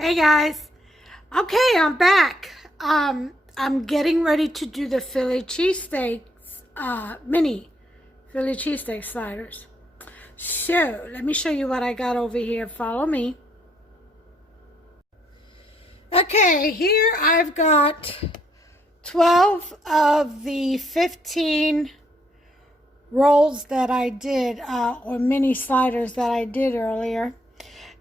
Hey guys. Okay, I'm back. I'm getting ready to do the Philly cheesesteaks, mini Philly cheesesteak sliders. So let me show you what I got over here. Follow me. Okay, here I've got 12 of the 15 rolls that I did, or mini sliders that I did earlier.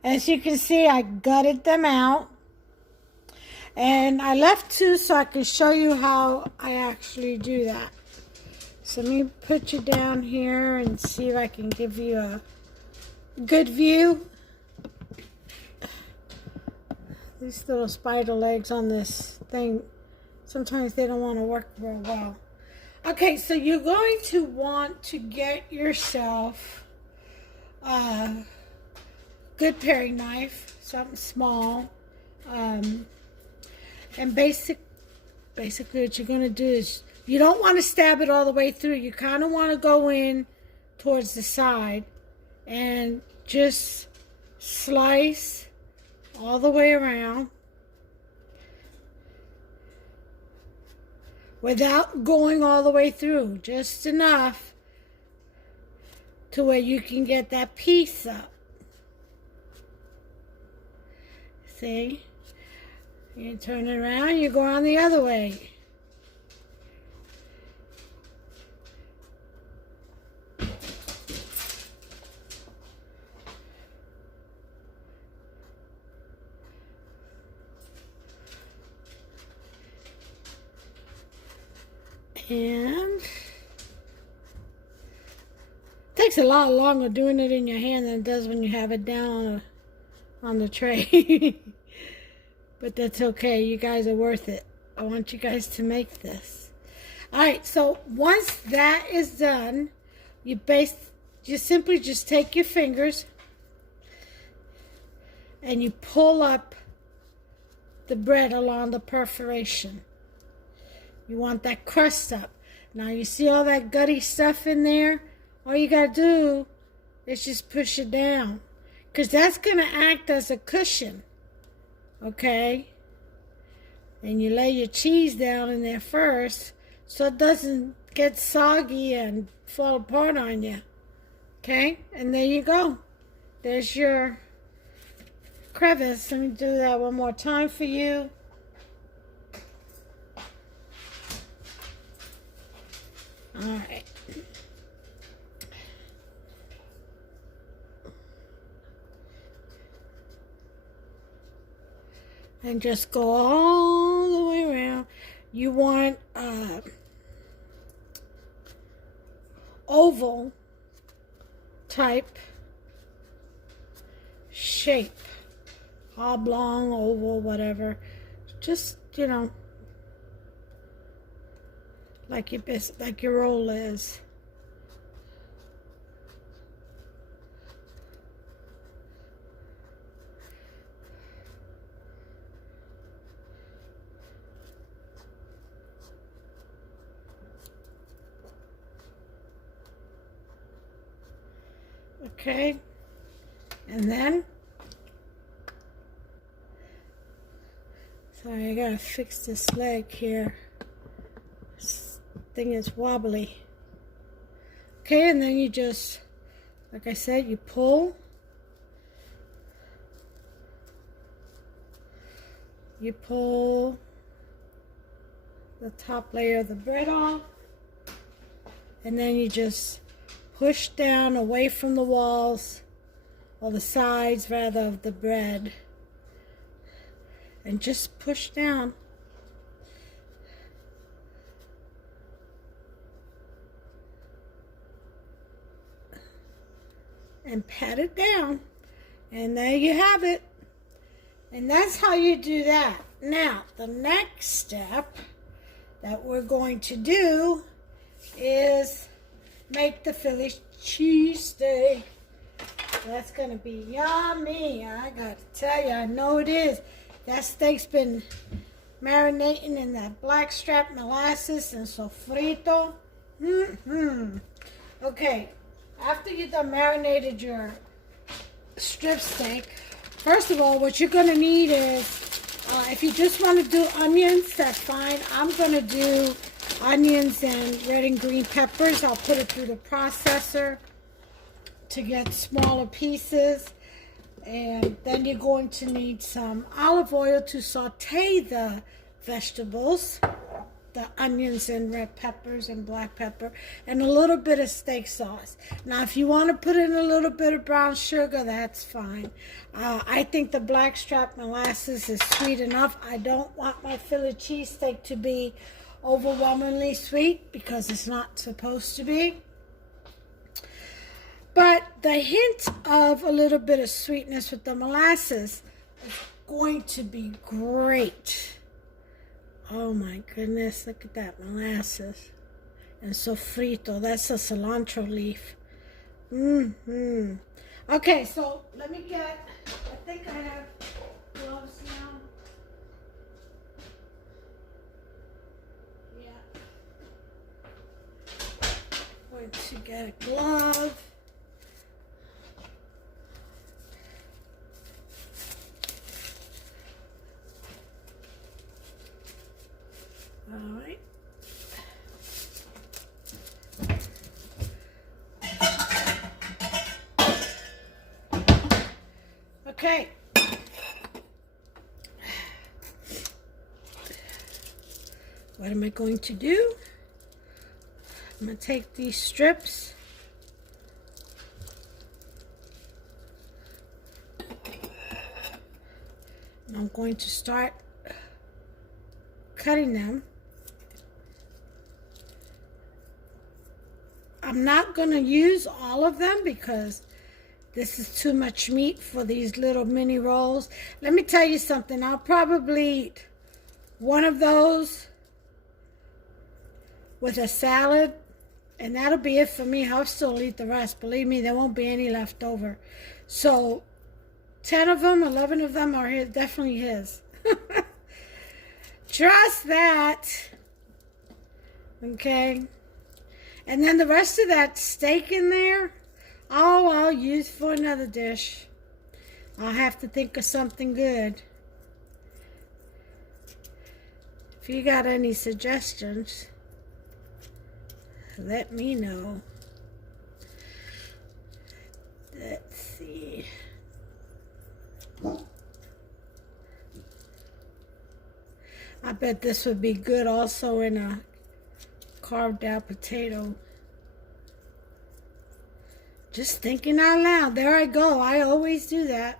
As you can see, I gutted them out. And I left two so I could show you how I actually do that. So let me put you down here and see if I can give you a good view. These little spider legs on this thing, sometimes they don't want to work real well. Okay, so you're going to want to get yourself a good paring knife, something small. And basically what you're going to do is, you don't want to stab it all the way through. You kind of want to go in towards the side and just slice all the way around without going all the way through. Just enough to where you can get that piece up. See? You turn it around, you go on the other way. And it takes a lot longer doing it in your hand than it does when you have it down on the tray. But that's okay. You guys are worth it. I want you guys to make this. Alright, so once that is done, you simply just take your fingers and you pull up the bread along the perforation. You want that crust up. Now you see all that gutty stuff in there? All you gotta do is just push it down, because that's gonna act as a cushion. Okay, and you lay your cheese down in there first so it doesn't get soggy and fall apart on you. Okay, and there you go. There's your crevice. Let me do that one more time for you. All right. And just go all the way around. You want oval type shape, oblong, oval, whatever. Just, you know, like your roll is. Okay, and then, sorry, I gotta fix this leg here. This thing is wobbly. Okay, and then you just, like I said, you pull. You pull the top layer of the bread off, and then you just push down away from the walls, or the sides rather, of the bread, and just push down. And pat it down, and there you have it. And that's how you do that. Now, the next step that we're going to do is make the Philly cheesesteak. That's going to be yummy. I got to tell you, I know it is. That steak's been marinating in that blackstrap molasses and sofrito. Okay, after you've done marinated your strip steak, First of all, what you're going to need is, if you just want to do onions, that's fine. I'm going to do onions and red and green peppers. I'll put it through the processor to get smaller pieces. And then you're going to need some olive oil to saute the vegetables, the onions and red peppers and black pepper, and a little bit of steak sauce. Now, if you want to put in a little bit of brown sugar, that's fine. I think the blackstrap molasses is sweet enough. I don't want my Philly cheesesteak to be overwhelmingly sweet because it's not supposed to be. But the hint of a little bit of sweetness with the molasses is going to be great. Oh my goodness, look at that molasses. And sofrito, that's a cilantro leaf. Okay, so let me get, I think I have gloves now. Yeah. Going to get a glove. All right. Okay. What am I going to do? I'm going to take these strips. And I'm going to start cutting them. I'm not going to use all of them because this is too much meat for these little mini rolls. Let me tell you something. I'll probably eat one of those with a salad, and that'll be it for me. I'll still eat the rest. Believe me, there won't be any left over. So 10 of them, 11 of them are definitely his. Trust that. Okay. And then the rest of that steak in there, oh, I'll use for another dish. I'll have to think of something good. If you got any suggestions, let me know. Let's see. I bet this would be good also in a carved out potato. Just thinking out loud. There I go. I always do that.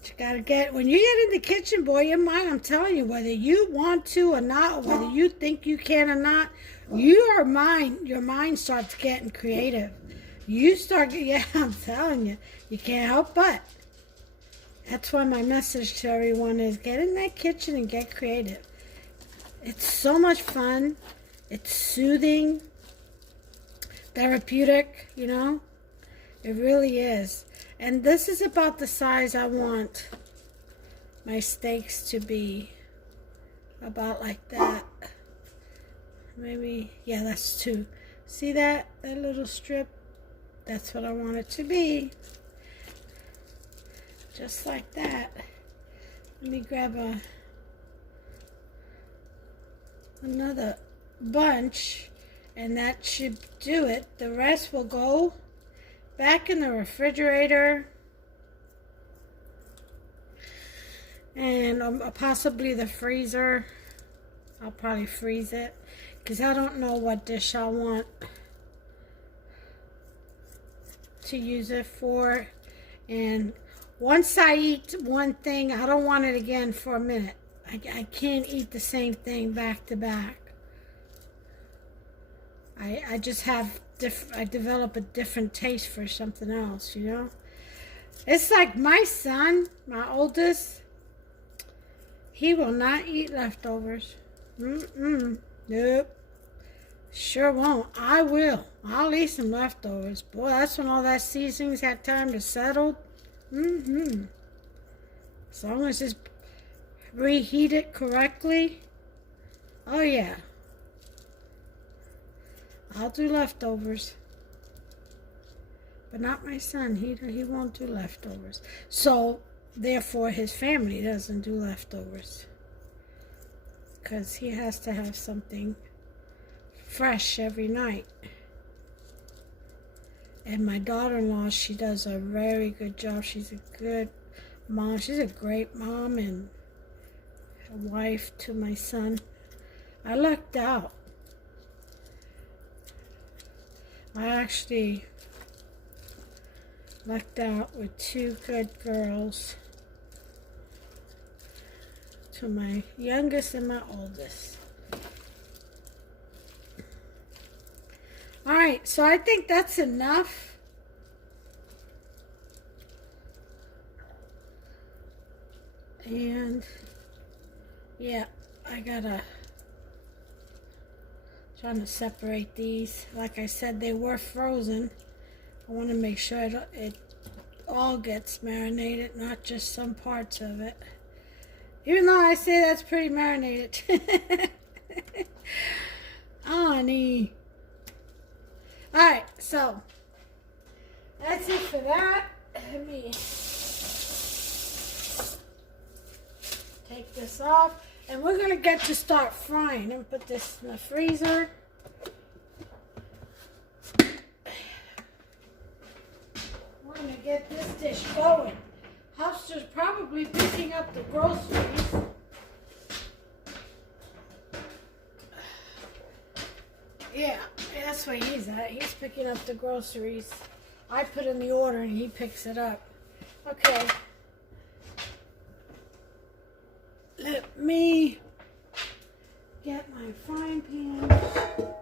But you gotta get, when you get in the kitchen, boy, your mind, I'm telling you, whether you want to or not, or whether you think you can or not, your mind starts getting creative. You start, yeah, I'm telling you, you can't help but. That's why my message to everyone is get in that kitchen and get creative. It's so much fun. It's soothing, therapeutic, you know. It really is. And this is about the size I want my steaks to be. About like that. Maybe, yeah, that's 2. See that little strip? That's what I want it to be. Just like that. Let me grab another bunch, and that should do it. The rest will go back in the refrigerator, and possibly the freezer. I'll probably freeze it because I don't know what dish I want to use it for. And once I eat one thing, I don't want it again for a minute. I can't eat the same thing back to back. I just have I develop a different taste for something else, you know. It's like my son, my oldest, he will not eat leftovers. Nope. Sure won't. I will. I'll eat some leftovers. Boy, that's when all that seasoning's had time to settle. As long as it's reheated correctly. Oh yeah. I'll do leftovers. But not my son. He won't do leftovers. So, therefore, his family doesn't do leftovers. Because he has to have something fresh every night. And my daughter-in-law, she does a very good job. She's a good mom. She's a great mom and a wife to my son. I lucked out. I actually lucked out with two good girls. To my youngest and my oldest. Alright, so I think that's enough. And yeah, I gotta trying to separate these. Like I said, they were frozen. I want to make sure it all gets marinated, not just some parts of it. Even though I say that's pretty marinated. Honey. Alright, so that's it for that. Let me take this off. And we're going to get to start frying. And put this in the freezer. We're going to get this dish going. Hofster's probably picking up the groceries. Yeah, that's where he's at. He's picking up the groceries. I put in the order and he picks it up. Okay. Let me get my frying pan.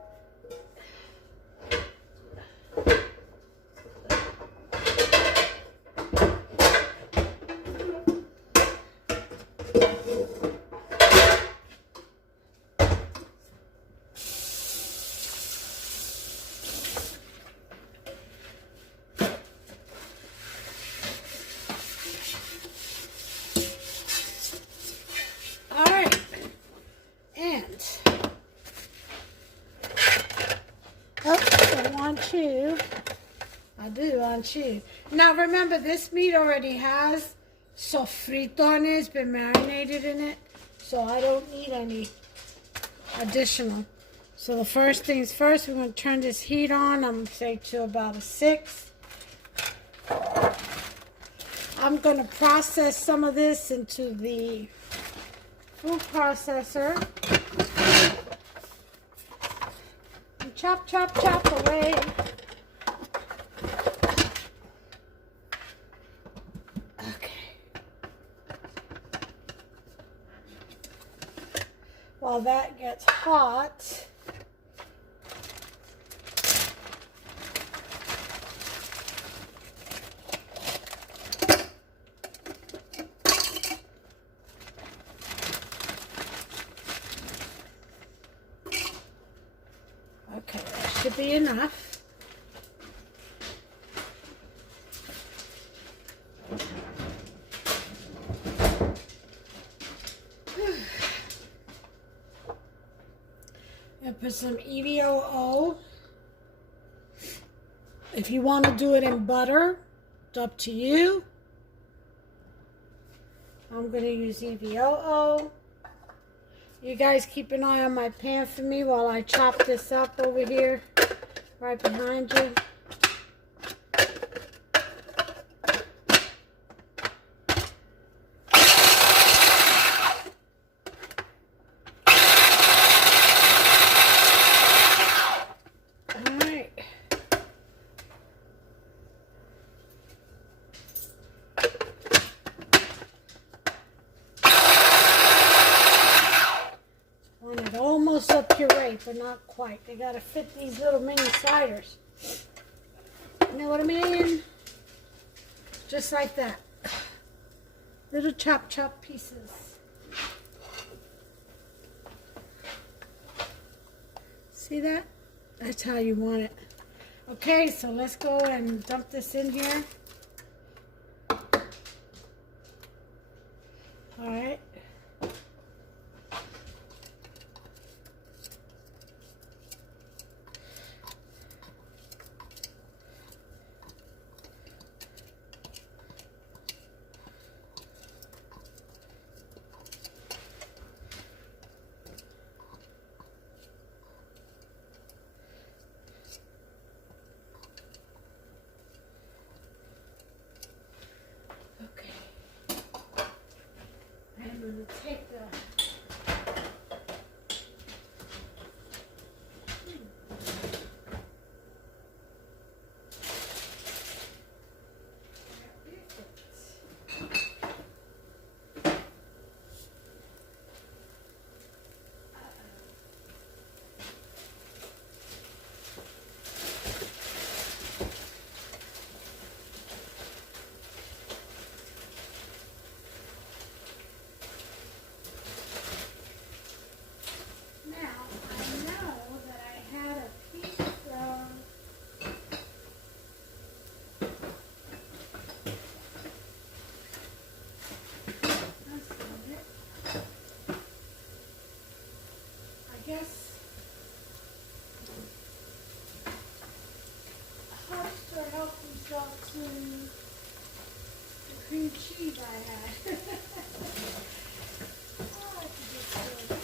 I do want you. Now remember, this meat already has sofrito on it. It's been marinated in it. So I don't need any additional. So the first things first, we're going to turn this heat on. I'm going to say to about a 6. I'm going to process some of this into the food processor. And chop, chop, chop away. While that gets hot, okay, that should be enough. And put some EVOO. If you want to do it in butter, it's up to you. I'm going to use EVOO. You guys keep an eye on my pan for me while I chop this up over here, right behind you. Almost up puree, but not quite. They gotta fit these little mini sliders. You know what I mean? Just like that. Little chop pieces. See that? That's how you want it. Okay, so let's go and dump this in here. Alright. cream cheese I had. Oh, I could just do it.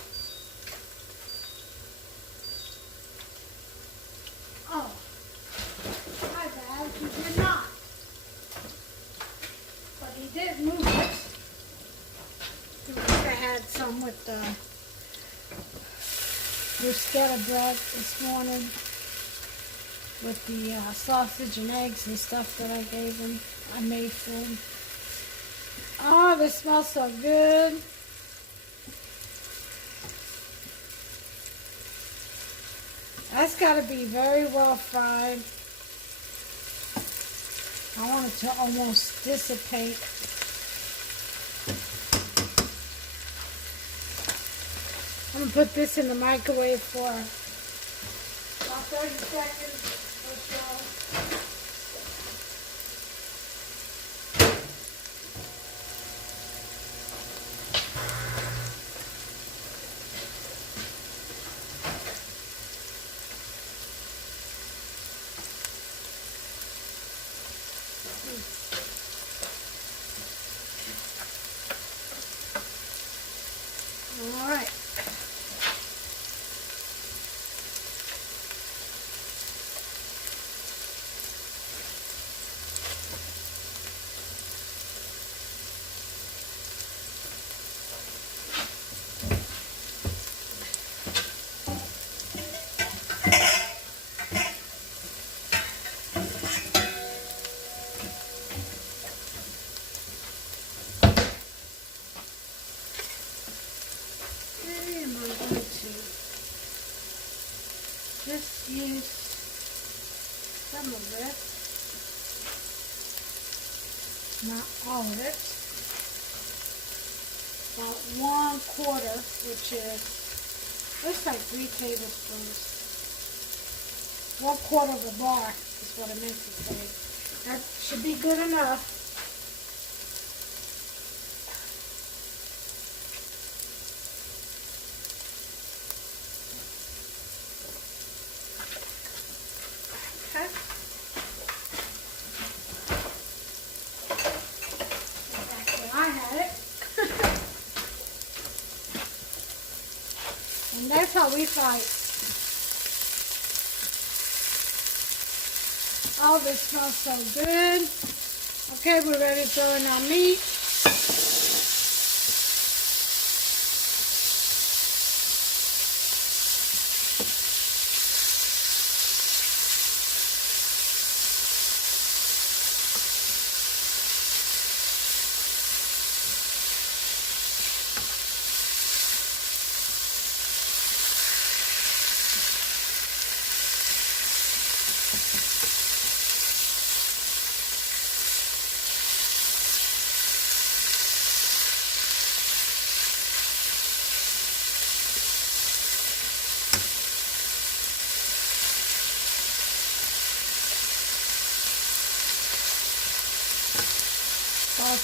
Oh, my bad. He did not. But he did move it. I think I had some with the bruschetta bread this morning with the sausage and eggs and stuff that I gave him. I made for him. Oh, this smells so good. That's got to be very well fried. I want it to almost dissipate. I'm going to put this in the microwave for about 30 seconds or so. All right. Okay, and we're going to just use some of it, not all of it, about 1/4, which is, looks like 3 tablespoons. 1/4 of a bar is what I meant to say. That should be good enough. Okay. That's where I had it. And that's how we fight. Oh, this smells so good. Okay, we're ready to throw in our meat.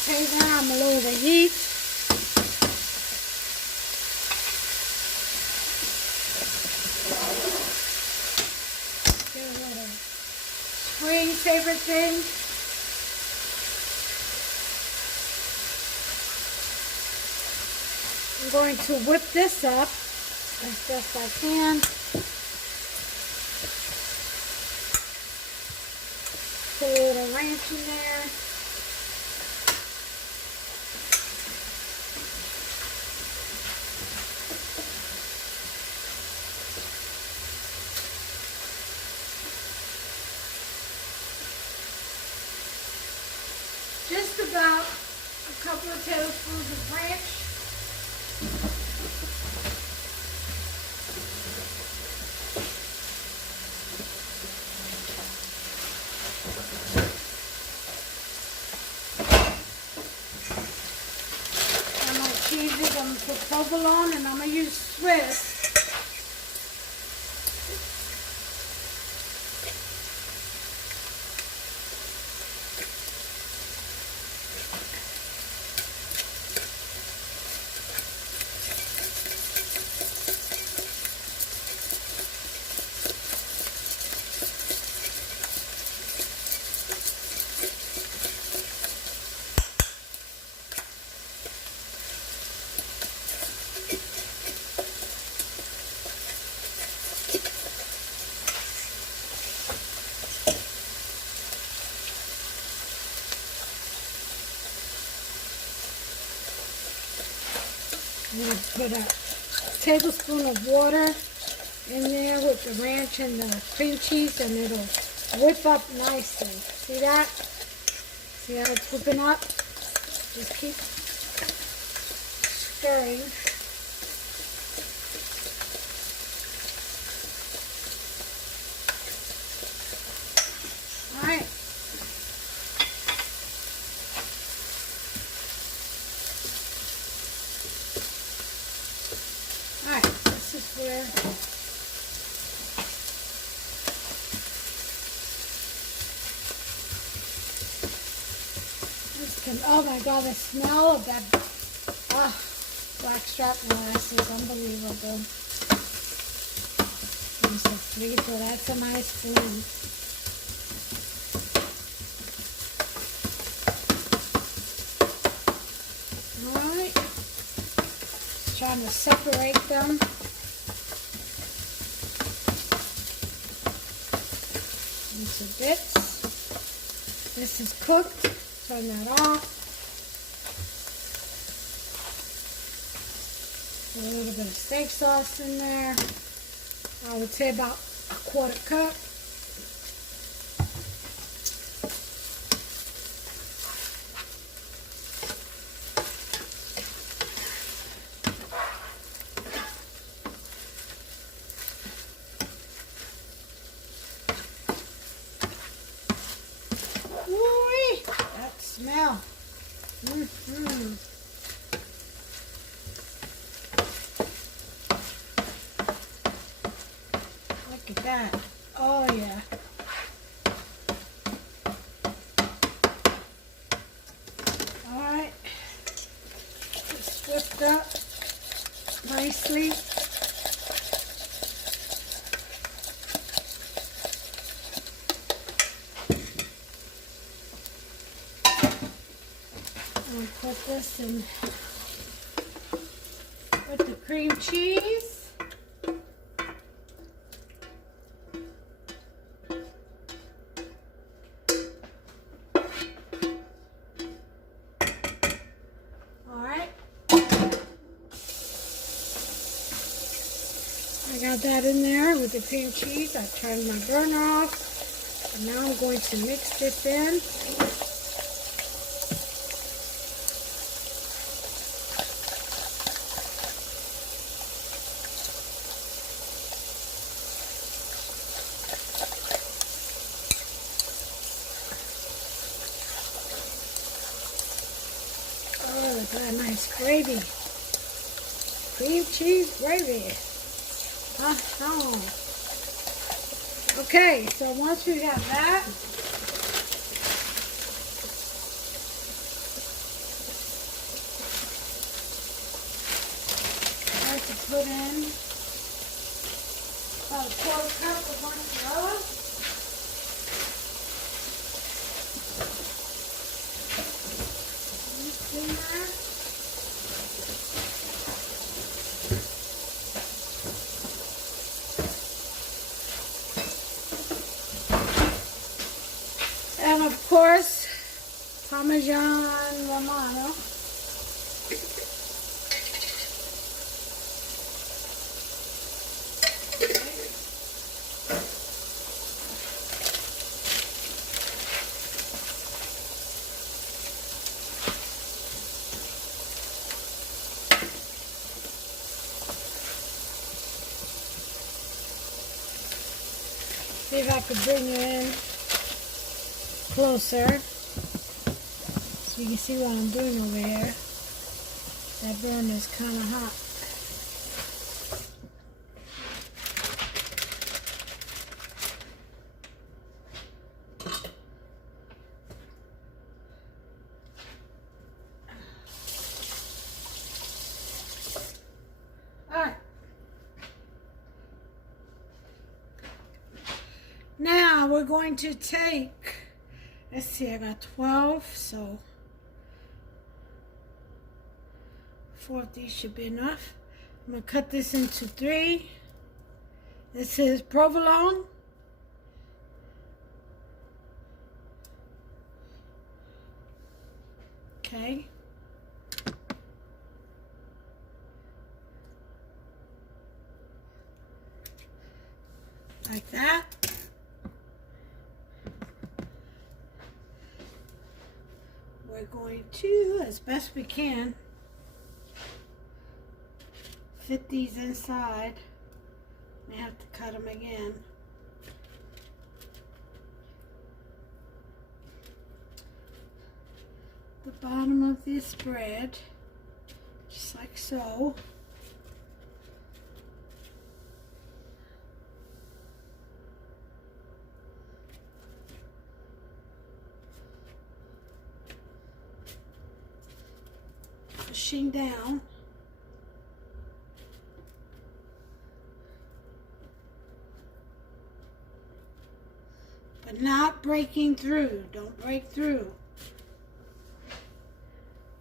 Okay, now I'm going to lower the heat. Get a little spring favorite thing. I'm going to whip this up as best I can. Put a little ranch in there. Just about a couple of tablespoons of ranch. And my cheeses, I'm going to put provolone and I'm going to use Swiss. I'm going to put a tablespoon of water in there with the ranch and the cream cheese, and it'll whip up nicely. See that? See how it's whipping up? Just keep stirring. All right. All right, this is where this can, oh my God, the smell of that blackstrap molasses is unbelievable. And so frito, that's a nice blend. Alright, just trying to separate them. Into bits. This is cooked. Turn that off. A little bit of steak sauce in there. I would say about a 1/4 cup. Woo-wee! That smell. Look at that. Oh yeah. Alright. Just whipped up nicely. I'll put this in with the cream cheese. I got that in there with the cream cheese. I turned my burner off. And now I'm going to mix this in. Oh, look at that nice gravy. Cream cheese gravy. Okay, so once we have that, I like to put in about a 1/4 cup of mozzarella. Mix in there. And of course, Parmesan Romano. See if I could bring you in closer so you can see what I'm doing over here. That burner is kind of hot. Alright. Now we're going to take, let's see, I got 12, so 4 of these should be enough. I'm going to cut this into 3. This is provolone. Okay. try to, as best we can, fit these inside. May have to cut them again. The bottom of this bread, just like so. Pushing down. But not breaking through. Don't break through.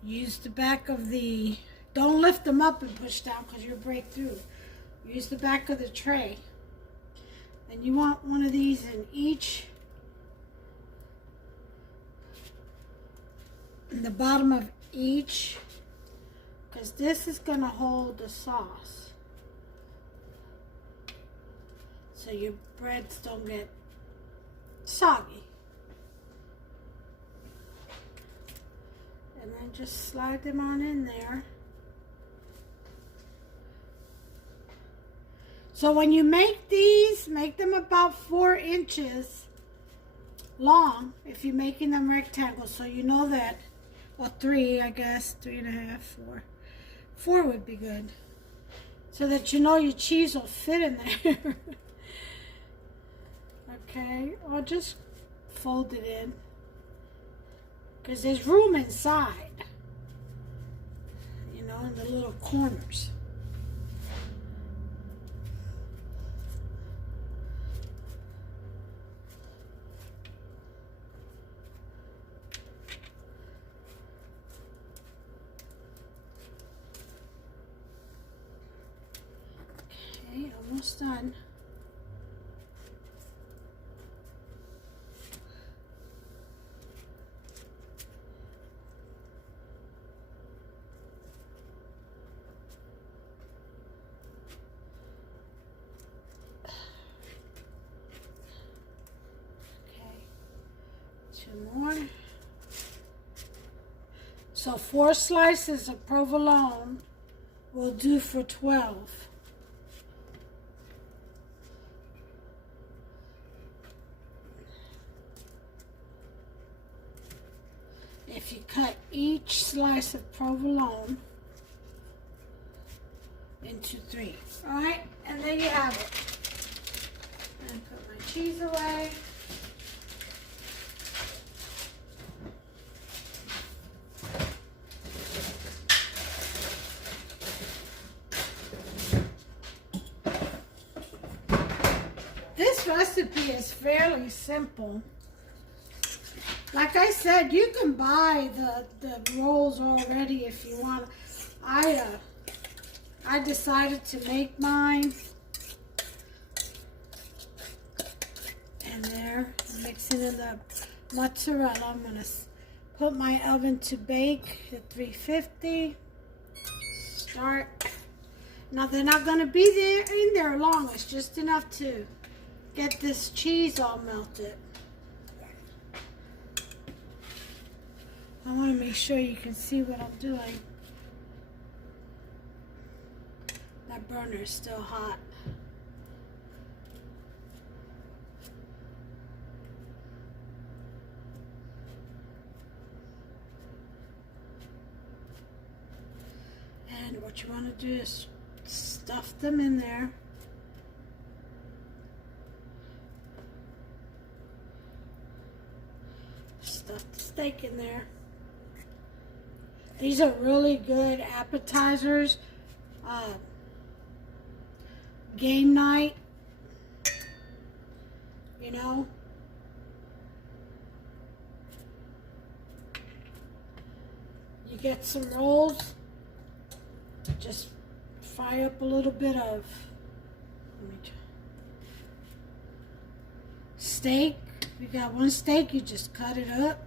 Use the back of the, don't lift them up and push down because you'll break through. Use the back of the tray. And you want one of these in each, in the bottom of each, because this is going to hold the sauce. So your breads don't get soggy. And then just slide them on in there. So when you make these, make them about 4 inches long if you're making them rectangles, so you know that, or 3, I guess, 3.5, 4. 4 would be good, so that you know your cheese will fit in there. Okay, or just fold it in, because there's room inside, you know, in the little corners. Okay, almost done. More. So 4 slices of provolone will do for 12. If you cut each slice of provolone into 3. All right, and there you have it. And put my cheese away. This recipe is fairly simple. Like I said, you can buy the rolls already if you want. I decided to make mine. And there, mixing in the mozzarella. I'm going to put my oven to bake at 350. Start. Now they're not going to be in there long. It's just enough to get this cheese all melted. I want to make sure you can see what I'm doing. That burner is still hot. And what you want to do is stuff them in there. Stuff the steak in there. These are really good appetizers. Game night, you know. You get some rolls, just fry up a little bit of steak. If you got one steak, you just cut it up.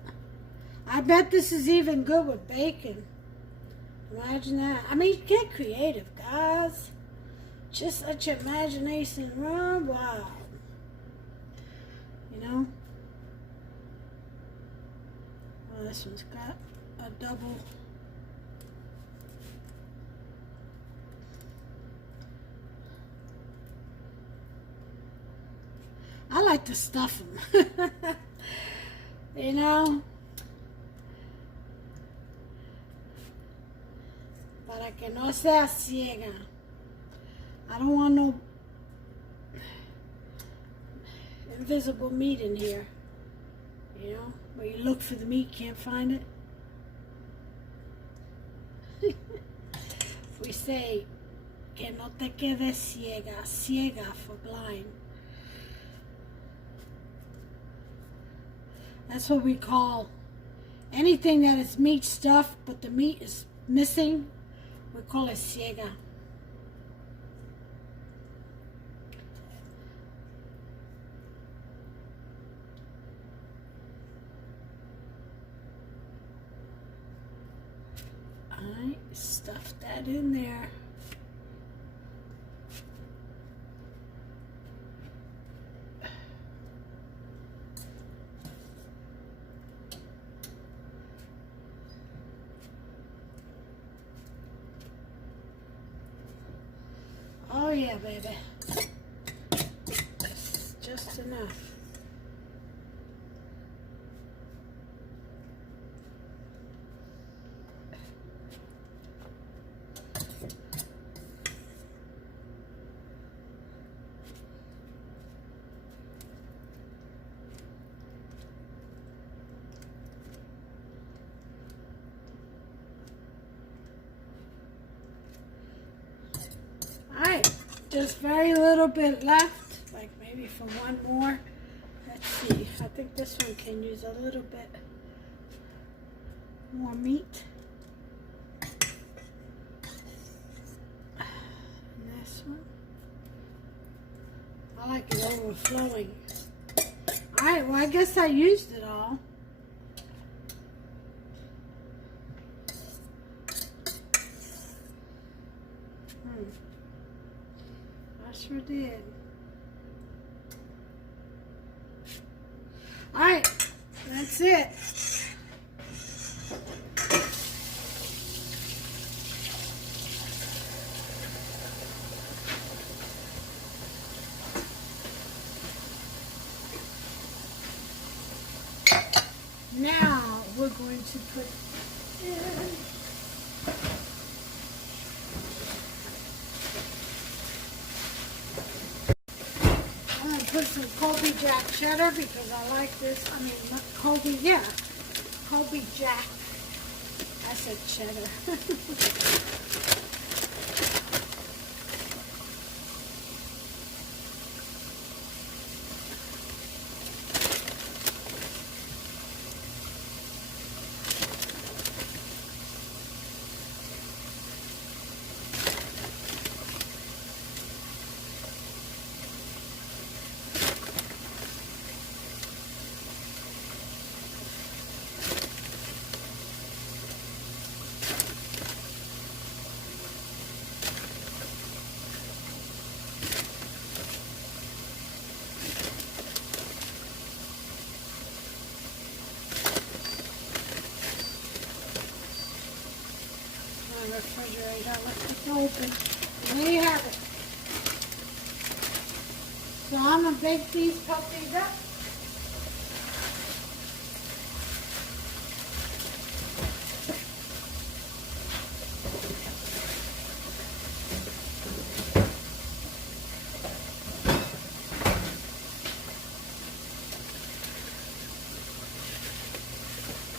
I bet this is even good with bacon. Imagine that. I mean, get creative, guys. Just let your imagination run wild. You know? Well, this one's cut. a double. I like to stuff them. You know? Para que no sea ciega. I don't want no invisible meat in here. You know? Where you look for the meat, can't find it. We say, que no te quedes ciega. Ciega for blind. That's what we call anything that is meat stuffed, but the meat is missing. We call it ciega. I stuffed that in there. Oh yeah, baby. That's just enough. Alright, just very little bit left, like maybe for one more. Let's see, I think this one can use a little bit more meat. And this one. I like it overflowing. Alright, well I guess I used it all. I sure did. Alright, that's it. Now we're going to put in put some Colby Jack cheddar because I like this. I mean, not Colby, yeah. Colby Jack. I said cheddar. Refrigerator, let's open. And there you have it. So I'm gonna bake these puppies up.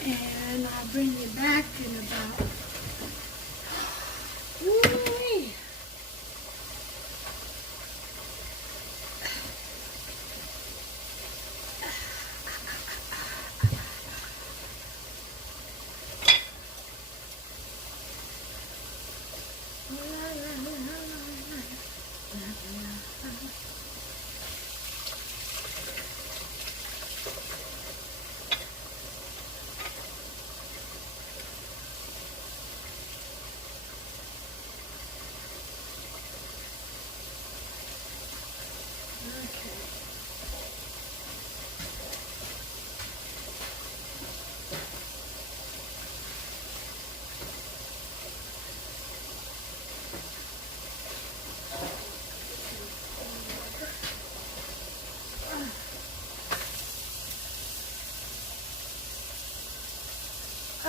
And I'll bring you back in about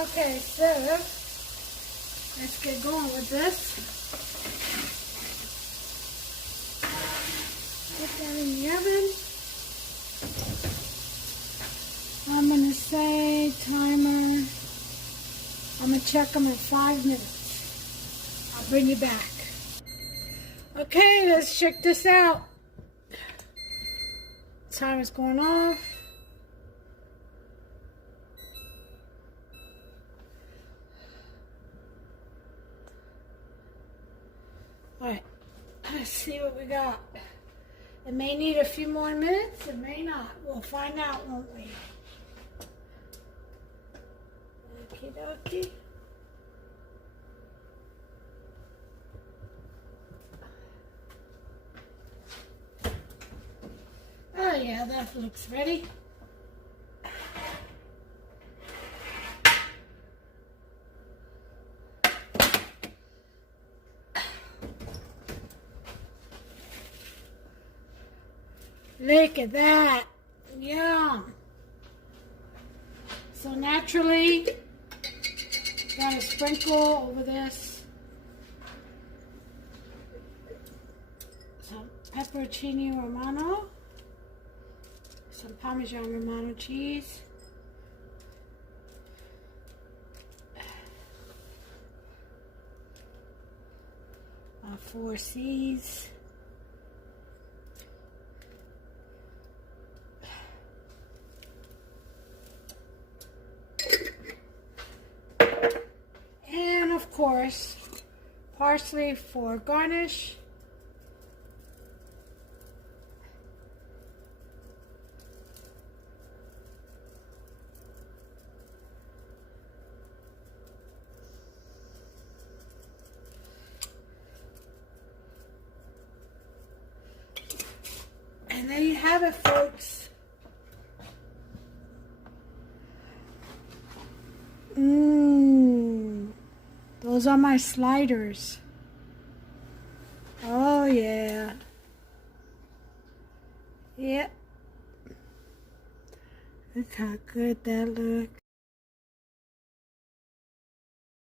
Okay, so let's get going with this. Put that in the oven. I'm going to say timer. I'm going to check them at 5 minutes. I'll bring you back. Okay, let's check this out. Timer's going off. Alright, let's see what we got. It may need a few more minutes, it may not. We'll find out, won't we? Okie dokie. Oh yeah, that looks ready. Look at that. Yum. So naturally, gotta sprinkle over this some pepperoncini romano, some Parmesan Romano cheese, 4 C's. And of course, parsley for garnish. And there you have it, folks. Those are my sliders. Oh yeah. Yep. Look how good that looks.